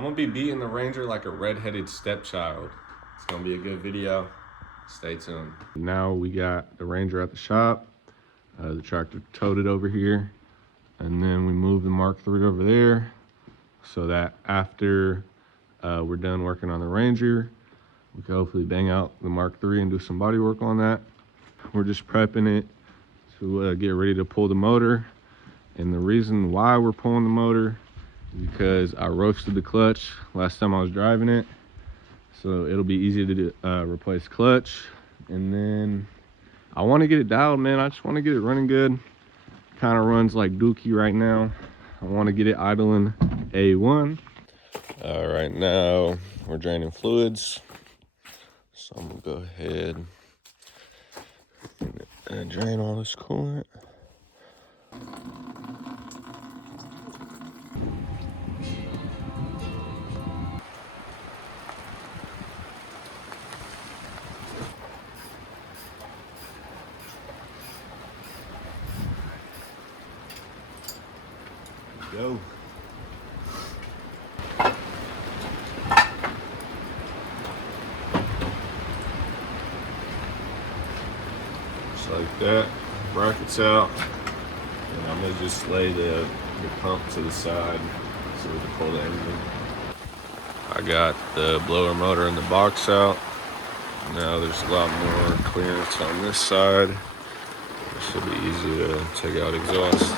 I'm gonna be beating the Ranger like a redheaded stepchild. It's gonna be a good video. Stay tuned. Now we got the Ranger at the shop. The tractor towed it over here. And then we moved the Mark III over there so that after we're done working on the Ranger, we can hopefully bang out the Mark III and do some body work on that. We're just prepping it to get ready to pull the motor. And the reason why we're pulling the motor is because I roasted the clutch last time I was driving it. So it'll be easy to do, replace clutch. And then I want to get it dialed, man. I just want to get it running good. Kind of runs like Dookie right now. I want to get it idling A1. Right now we're draining fluids. So I'm gonna go ahead and drain all this coolant. Go. Just like that, brackets out, and I'm gonna just lay the pump to the side so we can pull the engine. I got the blower motor in the box out. Now there's a lot more clearance on this side. It should be easy to take out exhaust.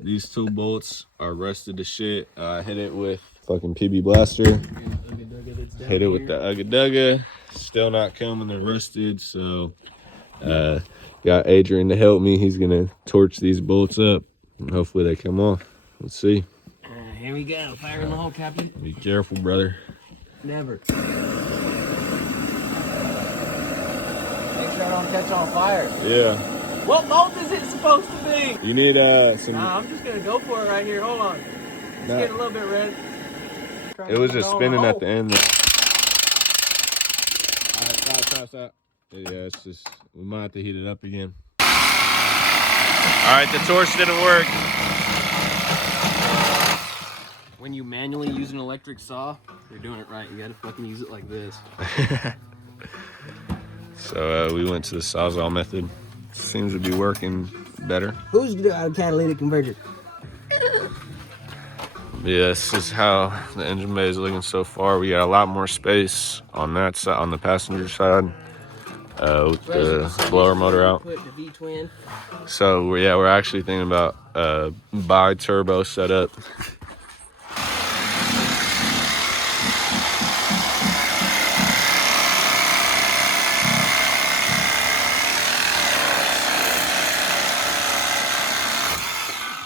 These two bolts are rusted to shit. I hit it with fucking PB Blaster. Hit it with the Ugga Dugga. Still not coming, they're rusted. So got Adrian to help me. He's gonna torch these bolts up and hopefully they come off. Let's see. Here we go. Fire in the hole, Captain. Be careful, brother. Never. Make sure I don't catch on fire. Yeah. What bolt is it supposed to be? You need some. Nah, I'm just gonna go for it right here. Hold on. It's getting a little bit red. It was just spinning at the end. Alright, stop. Yeah, it's just, we might have to heat it up again. Alright, the torch didn't work. When you manually use an electric saw, you're doing it right. You gotta fucking use it like this. So we went to the Sawzall method. Seems to be working better. Who's the catalytic converter? Yeah, this is how the engine bay is looking so far. We got a lot more space on that side, on the passenger side, with the blower motor out. Put the V-twin. So we're actually thinking about bi-turbo setup.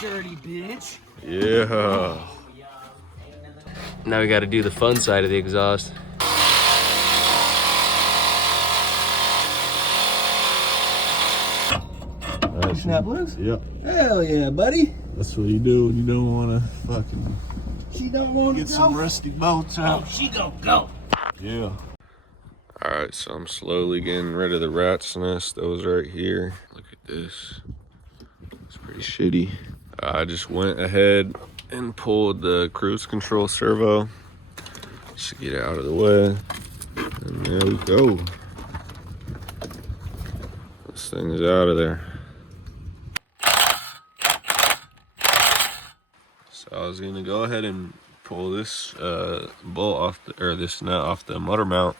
Dirty bitch. Yeah. Now we got to do the fun side of the exhaust. Snap loose? Yep. Hell yeah, buddy. That's what you do when you don't want to fucking She don't want to get some rusty bolts out. Oh, she gonna go. Yeah. All right, so I'm slowly getting rid of the rat's nest that was right here. Look at this. It's pretty shitty. I just went ahead and pulled the cruise control servo just to get it out of the way. And there we go. This thing is out of there. So I was gonna go ahead and pull this bolt off this nut off the motor mount,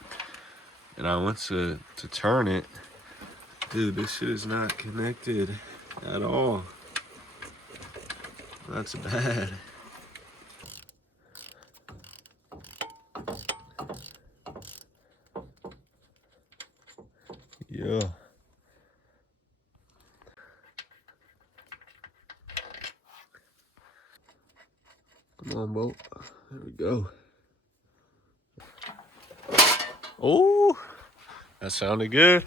and I went to turn it. Dude, this shit is not connected at all. That's bad. Yeah. Come on, bolt. There we go. Oh, that sounded good.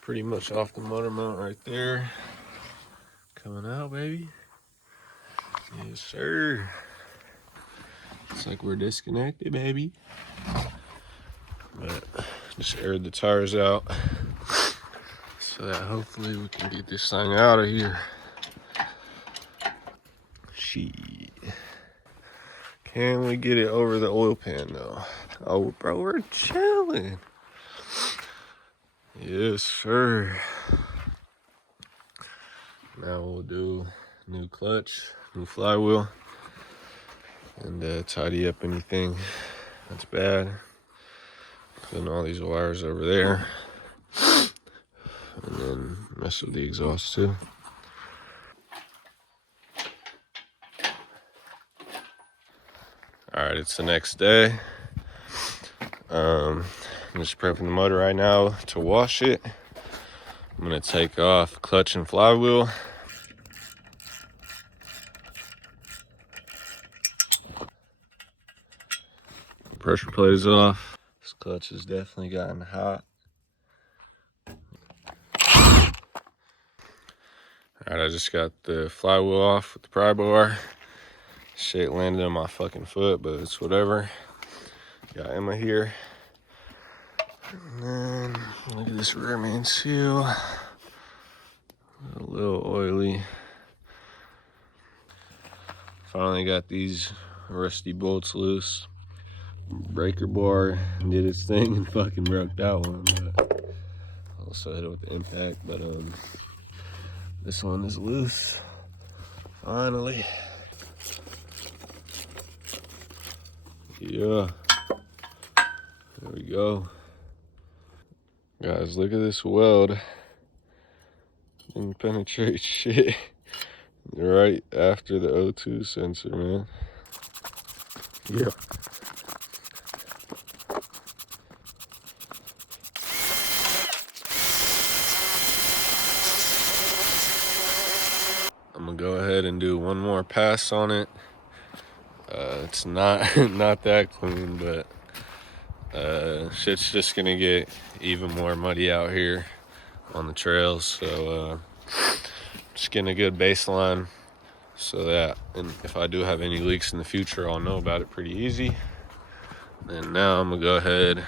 Pretty much off the motor mount right there. Coming out, baby. Yes, sir. Looks like we're disconnected, baby. But just aired the tires out so that hopefully we can get this thing out of here. Shit. Can we get it over the oil pan though? Oh, bro, we're chilling. Yes, sir. Now we'll do new clutch, new flywheel, and tidy up anything that's bad. Putting all these wires over there, and then mess with the exhaust too. All right, it's the next day. I'm just prepping the motor right now to wash it. I'm gonna take off clutch and flywheel. Pressure plate is off. This clutch has definitely gotten hot. All right, I just got the flywheel off with the pry bar. Shit landed on my fucking foot, but it's whatever. Got Emma here. And then look at this rear main seal. A little oily. Finally got these rusty bolts loose. Breaker bar did its thing and fucking broke that one, but also hit it with the impact. But this one is loose. Finally. Yeah. There we go. Guys, look at this weld. Didn't penetrate shit. Right after the O2 sensor, man. Yeah. I'm gonna go ahead and do one more pass on it. It's not not that clean, but shit's just gonna get even more muddy out here on the trails. So just getting a good baseline so that, and if I do have any leaks in the future, I'll know about it pretty easy. And now I'm gonna go ahead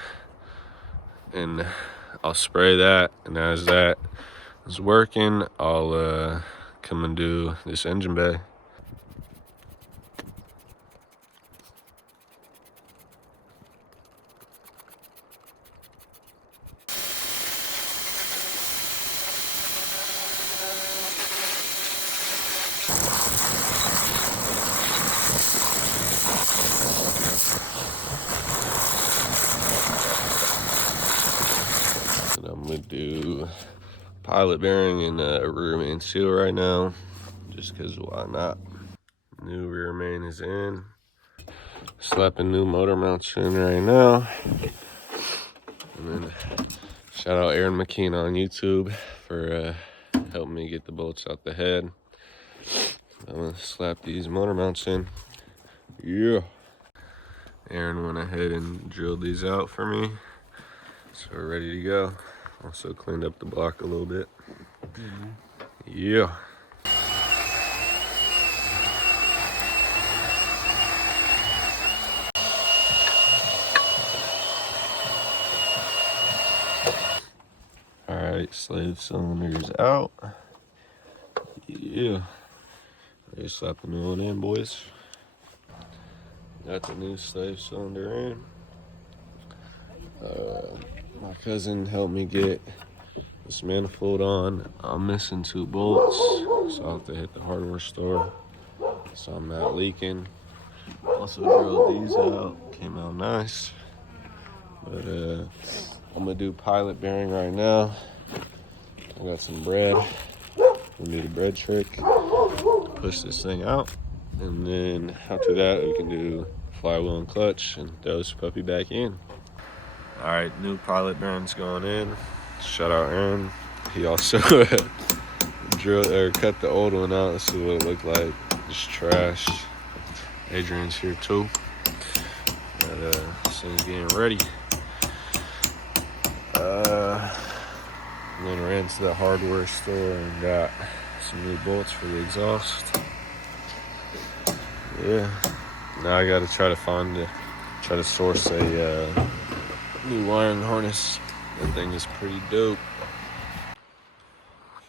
and I'll spray that, and as that is working, I'll come and do this engine bay. And I'm gonna do pilot bearing and rear main seal right now, just because why not. New rear main is in. Slapping new motor mounts in right now. And then shout out Aaron McKean on YouTube for helping me get the bolts out the head. I'm gonna slap these motor mounts in. Yeah. Aaron went ahead and drilled these out for me, so we're ready to go. Also cleaned up the block a little bit. Yeah. All right, slave cylinders out. Yeah. Ready to slap the new one in, boys. Got the new slave cylinder in. My cousin helped me get this manifold on. I'm missing 2 bolts, so I'll have to hit the hardware store so I'm not leaking. Also drilled these out, came out nice. But I'm gonna do pilot bearing right now. I got some bread. We'll do the bread trick. Push this thing out, and then after that we can do flywheel and clutch and throw this puppy back in. All right, new pilot bearings going in. Shout out Aaron. He also drilled or cut the old one out. Let's see what it looked like. Just trash. Adrian's here too. But this thing's getting ready. And then ran to the hardware store and got some new bolts for the exhaust. Yeah. Now I gotta try to source a new wiring harness. That thing is pretty dope.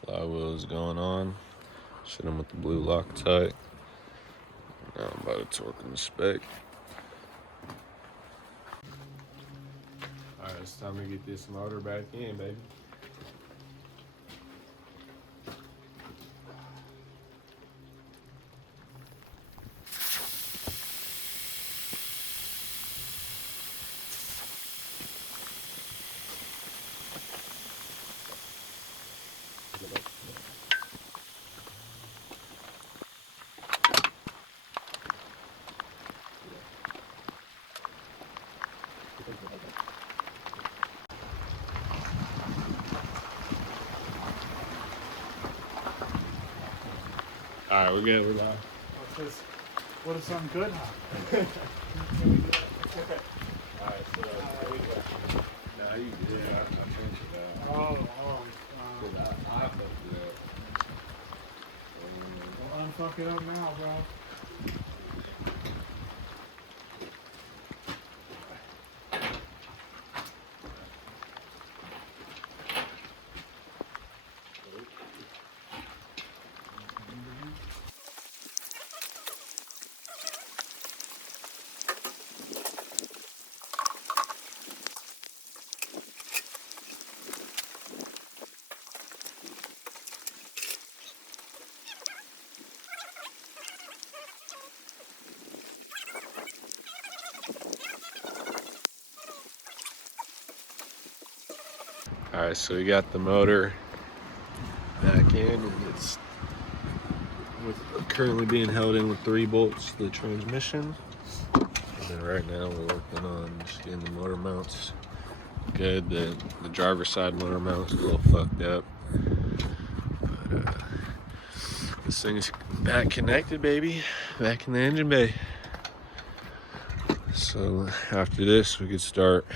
Flywheel is going on. Shit, I'm with the blue Loctite. Now I'm about to torque in the spec. It's time to get this motor back in, baby. All right, we're good. We're live. What if something good happens? All right, so nah, you did. I changed it out. Oh, I fucked it up. well, unfuck it up now, bro. All right, so we got the motor back in, and it's currently being held in with 3 bolts to the transmission. And then right now we're working on just getting the motor mounts good. The driver's side motor mount is a little fucked up, but this thing is back connected, baby. Back in the engine bay. So after this, we could start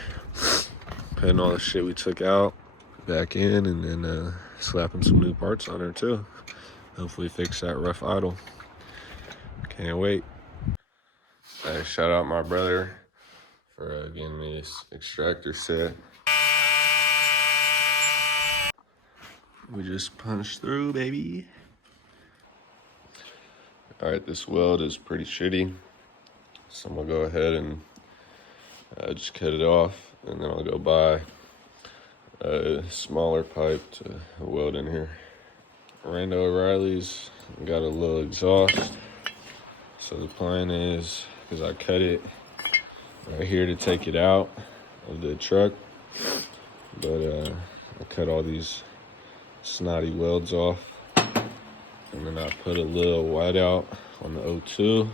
putting all the shit we took out back in, and then slapping some new parts on her too. Hopefully fix that rough idle. Can't wait. Shout out my brother for getting me this extractor set. We just punched through, baby. All right, this weld is pretty shitty, so I'm gonna go ahead and just cut it off, and then I'll go buy a smaller pipe to weld in here. Rando O'Reilly's got a little exhaust, so the plan is, because I cut it right here to take it out of the truck, but I cut all these snotty welds off, and then I put a little whiteout on the O2,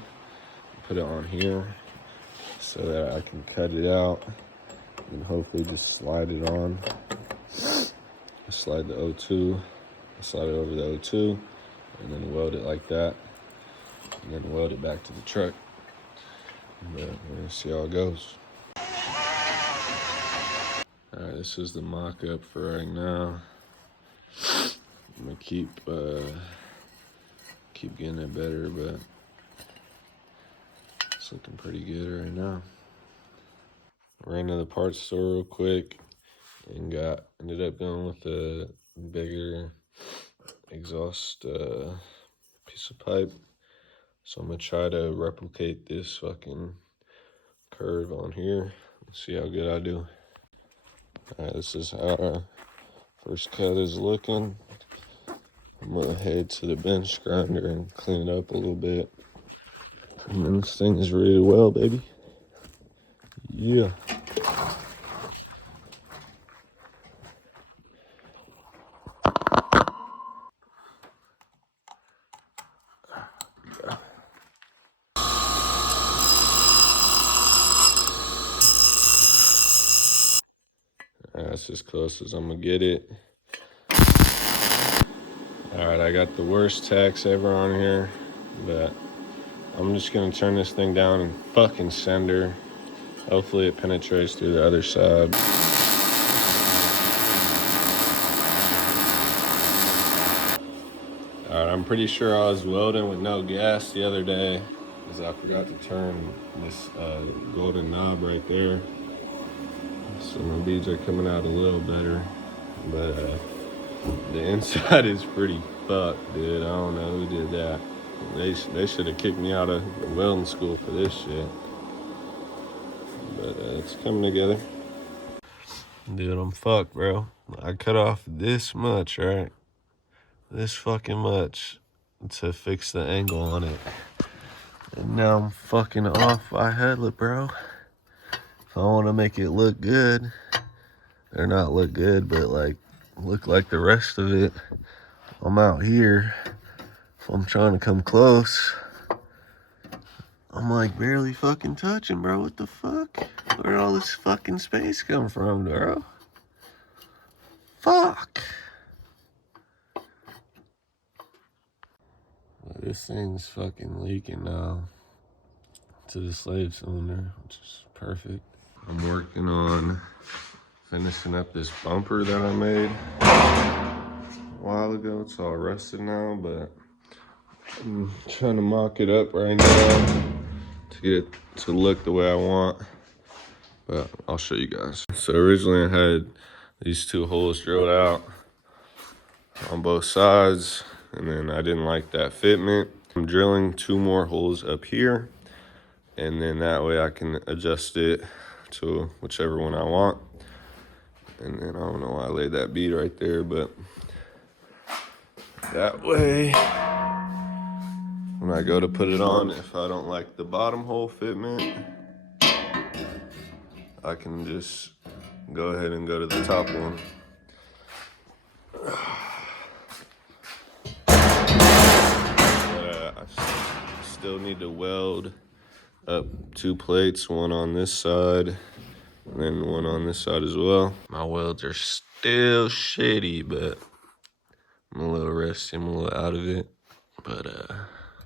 put it on here so that I can cut it out and hopefully just slide it on. Slide the O2, slide it over the O2, and then weld it like that, and then weld it back to the truck. But we're gonna see how it goes. All right, this is the mock-up for right now. I'm gonna keep getting it better, but it's looking pretty good right now. Ran to the parts store real quick and ended up going with a bigger exhaust piece of pipe. So I'm gonna try to replicate this fucking curve on here and see how good I do. All right, this is how our first cut is looking. I'm gonna head to the bench grinder and clean it up a little bit. And then this thing is ready to weld, baby. Yeah. That's as close as I'm gonna get it. All right, I got the worst tacks ever on here, but I'm just gonna turn this thing down and fucking send her. Hopefully it penetrates through the other side. All right, I'm pretty sure I was welding with no gas the other day because I forgot to turn this golden knob right there. So my beads are coming out a little better, but the inside is pretty fucked, dude. I don't know who did that. They should have kicked me out of welding school for this shit. But it's coming together. Dude, I'm fucked, bro. I cut off this much, right? This fucking much to fix the angle on it. And now I'm fucking off by headlet, bro. If I want to make it look good, or not look good, but like look like the rest of it, I'm out here. If I'm trying to come close, I'm like barely fucking touching, bro. What the fuck? Where'd all this fucking space come from, bro? Fuck. This thing's fucking leaking now to the slave cylinder, which is perfect. I'm working on finishing up this bumper that I made a while ago. It's all rusted now, but I'm trying to mock it up right now to get it to look the way I want. But I'll show you guys. So originally I had these 2 holes drilled out on both sides, and then I didn't like that fitment. I'm drilling 2 more holes up here, and then that way I can adjust it to whichever one I want. And then I don't know why I laid that bead right there, but that way when I go to put it on, if I don't like the bottom hole fitment, I can just go ahead and go to the top one. I still need to weld up 2 plates, one on this side and then one on this side as well. My welds are still shitty, but I'm a little rusty, I'm a little out of it, but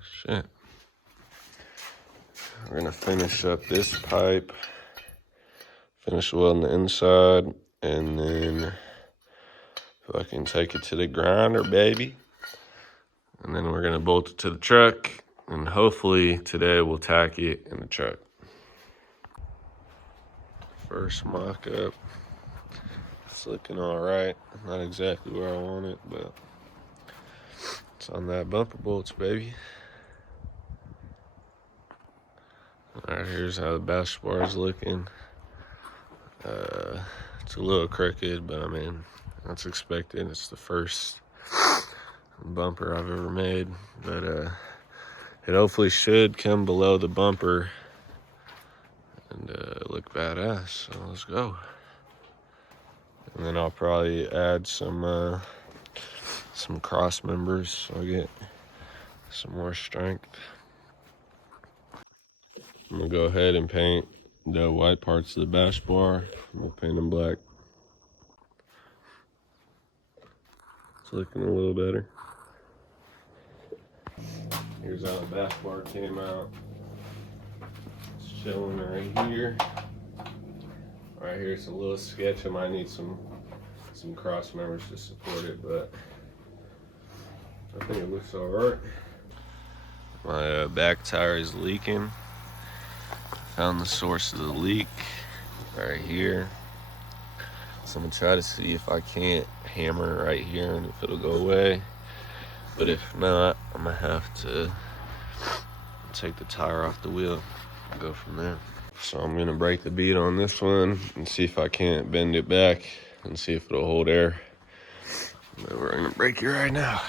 shit. We're gonna finish up this pipe, finish welding the inside, and then fucking take it to the grinder, baby. And then we're gonna bolt it to the truck, and hopefully today we'll tack it in the truck. First mock up, it's looking all right. Not exactly where I want it, but it's on that bumper bolts, baby. All right, here's how the bash bar is looking. It's a little crooked, but I mean, that's expected. It's the first bumper I've ever made, but it hopefully should come below the bumper and look badass. So let's go. And then I'll probably add some cross members so I get some more strength. I'm gonna go ahead and paint the white parts of the bash bar. We'll paint them black. It's looking a little better. Here's how the bash bar came out. It's chilling right here. Right here, it's a little sketch. I might need some cross members to support it, but I think it looks all right. My back tire is leaking. Found the source of the leak right here. So I'm gonna try to see if I can't hammer right here and if it'll go away. But if not, I'm gonna have to take the tire off the wheel and go from there. So I'm gonna break the bead on this one and see if I can't bend it back and see if it'll hold air. But we're gonna break it right now.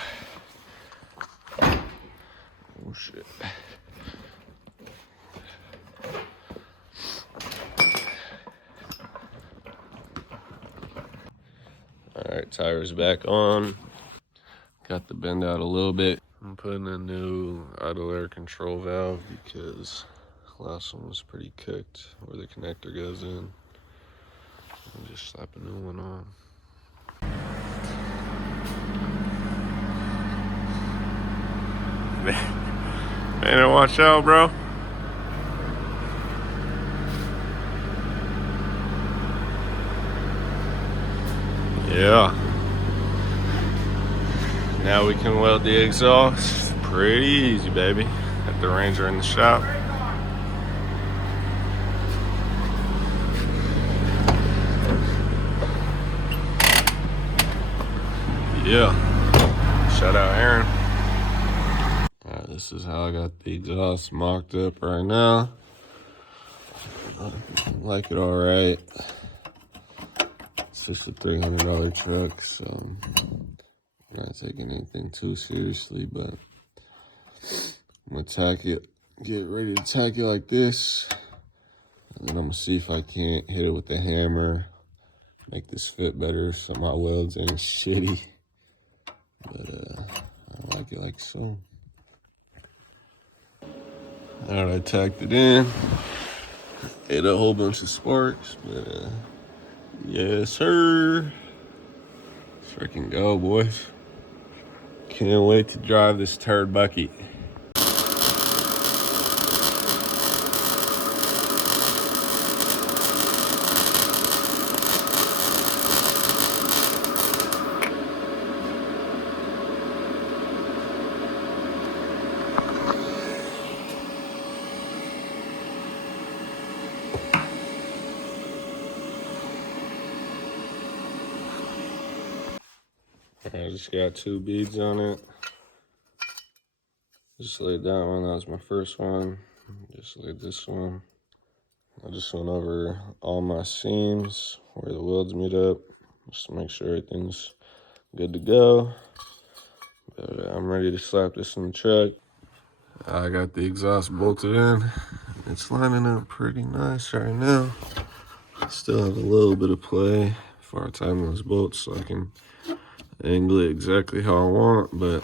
Oh shit. All right, tire's back on. Got the bend out a little bit. I'm putting a new idle air control valve because the last one was pretty cooked where the connector goes in. I'll just slap a new one on. Man, watch out, bro. Yeah. Now we can weld the exhaust. Pretty easy, baby. Got the Ranger in the shop. Yeah. Shout out Aaron. Alright, this is how I got the exhaust mocked up right now. I like it alright. just a $300 truck, so I'm not taking anything too seriously, but I'm gonna tack it, get ready to tack it like this, and then I'm gonna see if I can't hit it with the hammer, make this fit better so my welds ain't shitty. But I like it like so. Alright, I tacked it in. Hit a whole bunch of sparks, but yes sir. Freaking go, boys. Can't wait to drive this turd bucket. I just got 2 beads on it. Just laid that one, that was my first one. Just laid this one. I just went over all my seams where the welds meet up, just to make sure everything's good to go. But I'm ready to slap this in the truck. I got the exhaust bolted in. It's lining up pretty nice right now. Still have a little bit of play before I tighten those bolts so I can angle it exactly how I want, but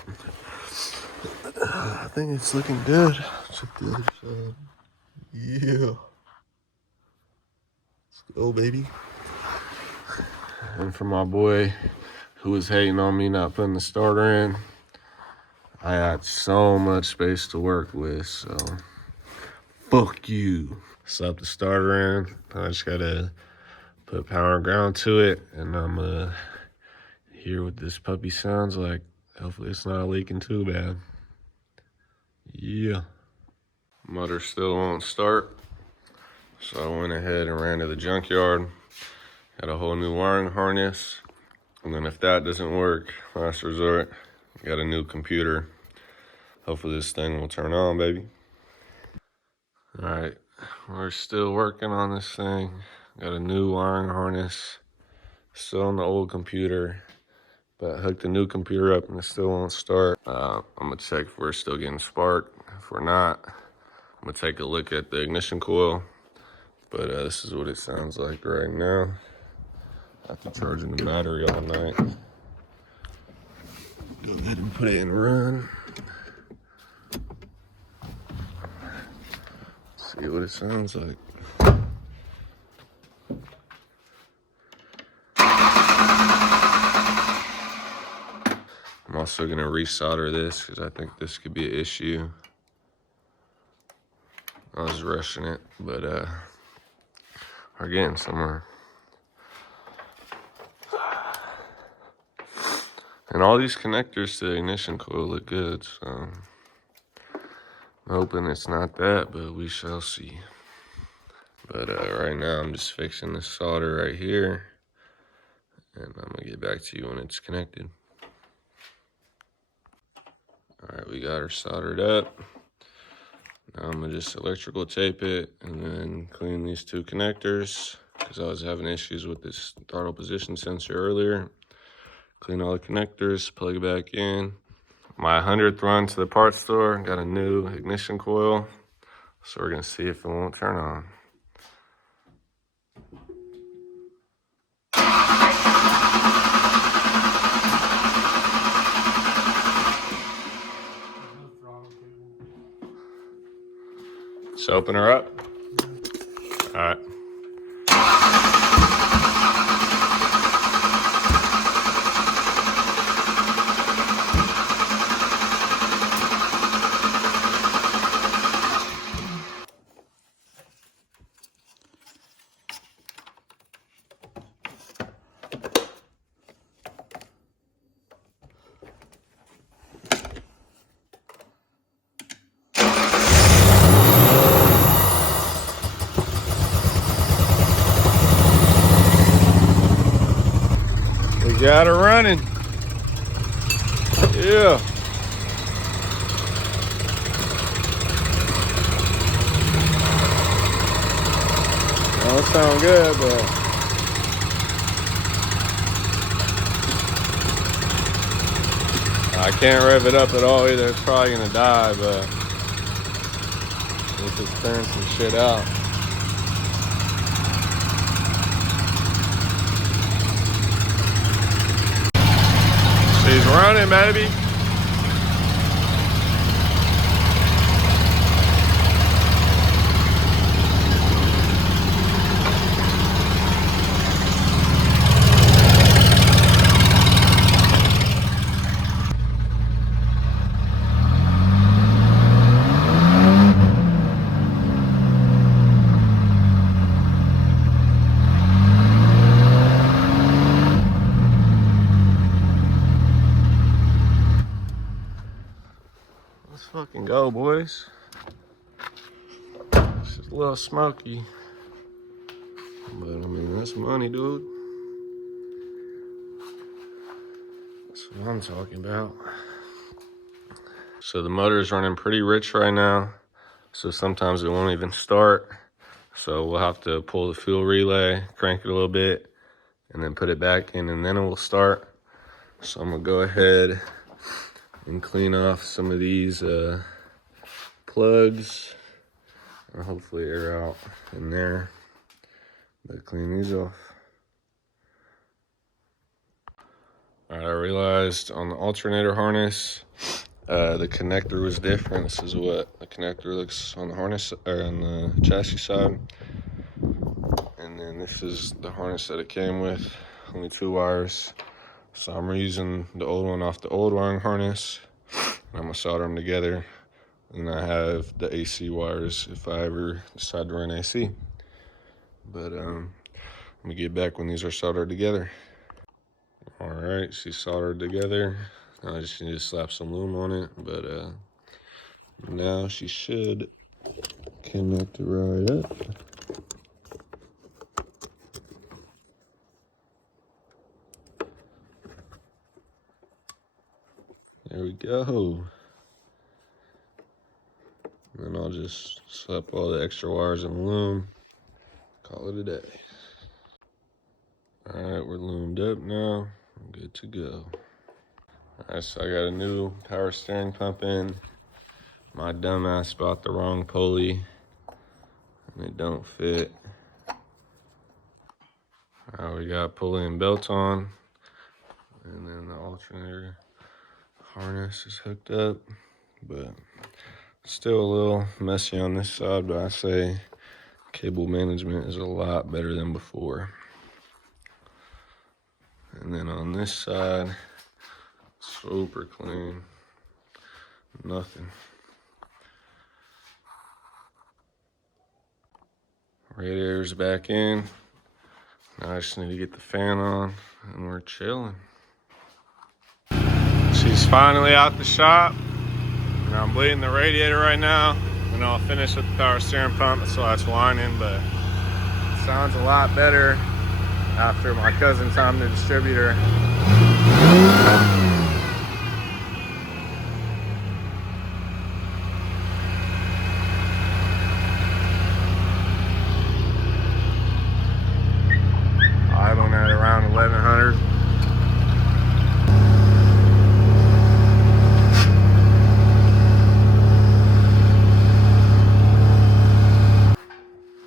I think it's looking good. Check the other side. Yeah. Let's go, baby. And for my boy who was hating on me not putting the starter in, I got so much space to work with, so fuck you. Slap the starter in. I just gotta put power and ground to it, and I'm gonna hear what this puppy sounds like. Hopefully it's not leaking too bad. Yeah. Motor still won't start, so I went ahead and ran to the junkyard. Got a whole new wiring harness, and then if that doesn't work, last resort, got a new computer. Hopefully this thing will turn on, baby. All right, we're still working on this thing. Got a new wiring harness, still on the old computer, but I hooked the new computer up and it still won't start. I'm gonna check if we're still getting spark. If we're not, I'm gonna take a look at the ignition coil, but this is what it sounds like right now. After charging the battery all night. Go ahead and put it in run. See what it sounds like. I'm also gonna resolder this because I think this could be an issue. I was rushing it, but we're getting somewhere. And all these connectors to the ignition coil look good, so I'm hoping it's not that, but we shall see. But right now I'm just fixing this solder right here, and I'm gonna get back to you when it's connected. All right, we got her soldered up. Now I'm gonna just electrical tape it and then clean these 2 connectors because I was having issues with this throttle position sensor earlier. Clean all the connectors, plug it back in. My 100th run to the parts store, got a new ignition coil. So we're gonna see if it won't turn on. So open her up. All right. Got her running. Yeah. Don't sound good, but I can't rev it up at all either. It's probably gonna die, but it's just clearing some shit out. She's running, baby. Let's fucking go, boys. It's just a little smoky. But I mean, that's money, dude. That's what I'm talking about. So the motor is running pretty rich right now. So sometimes it won't even start. So we'll have to pull the fuel relay, crank it a little bit, and then put it back in, and then it will start. So I'm gonna go ahead and clean off some of these plugs, or hopefully air out in there. But clean these off. All right, I realized on the alternator harness, the connector was different. This is what the connector looks on the harness, or on the chassis side. And then this is the harness that it came with, only 2 wires. So I'm reusing the old one off the old wiring harness. I'm gonna solder them together. And I have the AC wires if I ever decide to run AC. But I'm gonna get back when these are soldered together. All right, she's soldered together. Now I just need to slap some loom on it, but now she should connect right up. There we go. And then I'll just slap all the extra wires in the loom. Call it a day. All right, we're loomed up now. I'm good to go. All right, so I got a new power steering pump in. My dumbass bought the wrong pulley, and it don't fit. All right, we got pulley and belt on, and then the alternator harness is hooked up, but still a little messy on this side, but I say cable management is a lot better than before. And then on this side, super clean, nothing. Radiator's back in. Now I just need to get the fan on and we're chilling. She's finally out the shop. And I'm bleeding the radiator right now. And I'll finish with the power steering pump, so that's whining, but it sounds a lot better after my cousin timed the distributor. Idling at around 1100.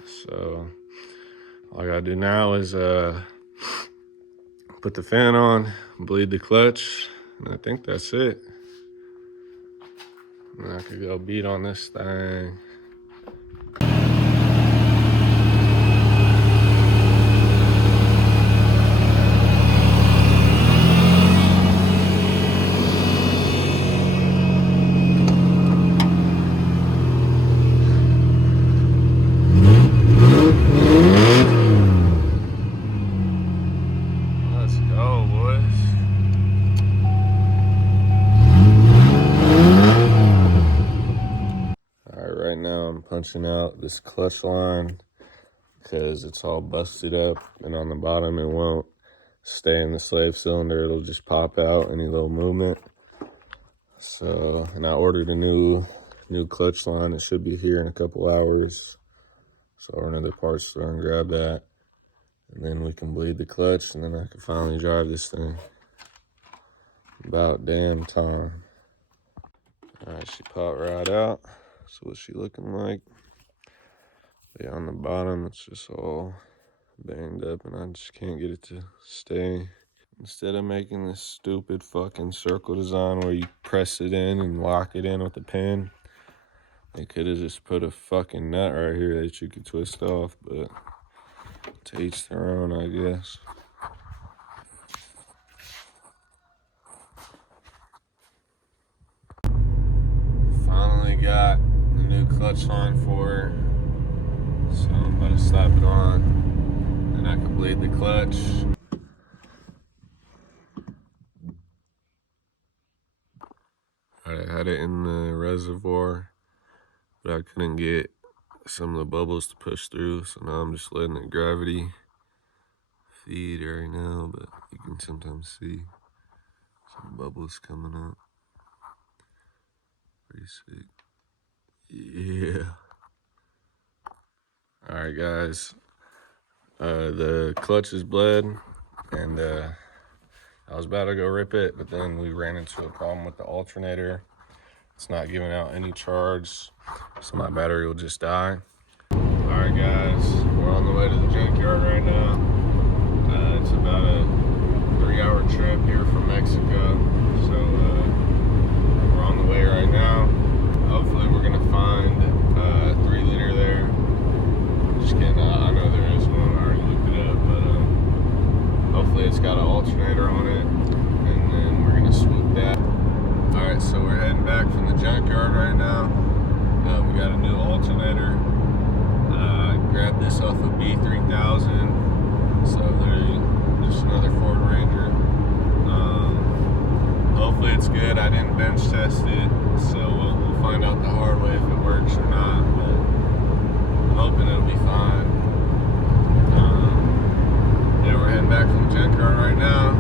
So all I gotta do now is put the fan on, bleed the clutch, and I think that's it. And I could go beat on this thing. Let's go, boys. All right, right now I'm punching out this clutch line because it's all busted up, and on the bottom it won't stay in the slave cylinder. It'll just pop out any little movement. So, and I ordered a new clutch line. It should be here in a couple hours. So I'll run to the parts store and grab that. And then we can bleed the clutch, and then I can finally drive this thing. About damn time. Alright, she popped right out. That's what she looking like. Yeah, on the bottom, it's just all banged up and I just can't get it to stay. Instead of making this stupid fucking circle design where you press it in and lock it in with a pin, they could have just put a fucking nut right here that you could twist off, but to each their own, I guess. Finally got the new clutch line for her, so I'm about to slap it on, and I can bleed the clutch. I had it in the reservoir, but I couldn't get some of the bubbles to push through, so now I'm just letting it gravity feed right now, but you can sometimes see some bubbles coming up. Pretty sick. Yeah. Alright guys, the clutch is bled, and I was about to go rip it, but then we ran into a problem with the alternator. It's not giving out any charge, so my battery will just die. Alright guys, we're on the way to the junkyard right now. It's about a 3-hour trip here from Mexico, so we're on the way right now. Hopefully we're gonna find a 3-liter there. Just kidding, I know there is one, I already looked it up, but hopefully it's got an alternator on it, and then we're gonna swoop that. Alright, so we're heading back from the junkyard right now. We got a new alternator. Grabbed this off of B3000, so there's just another Ford Ranger. Hopefully it's good. I didn't bench test it, so we'll find out the hard way if it works or not, but I'm hoping it'll be fine. Yeah, we're heading back from the junkyard right now.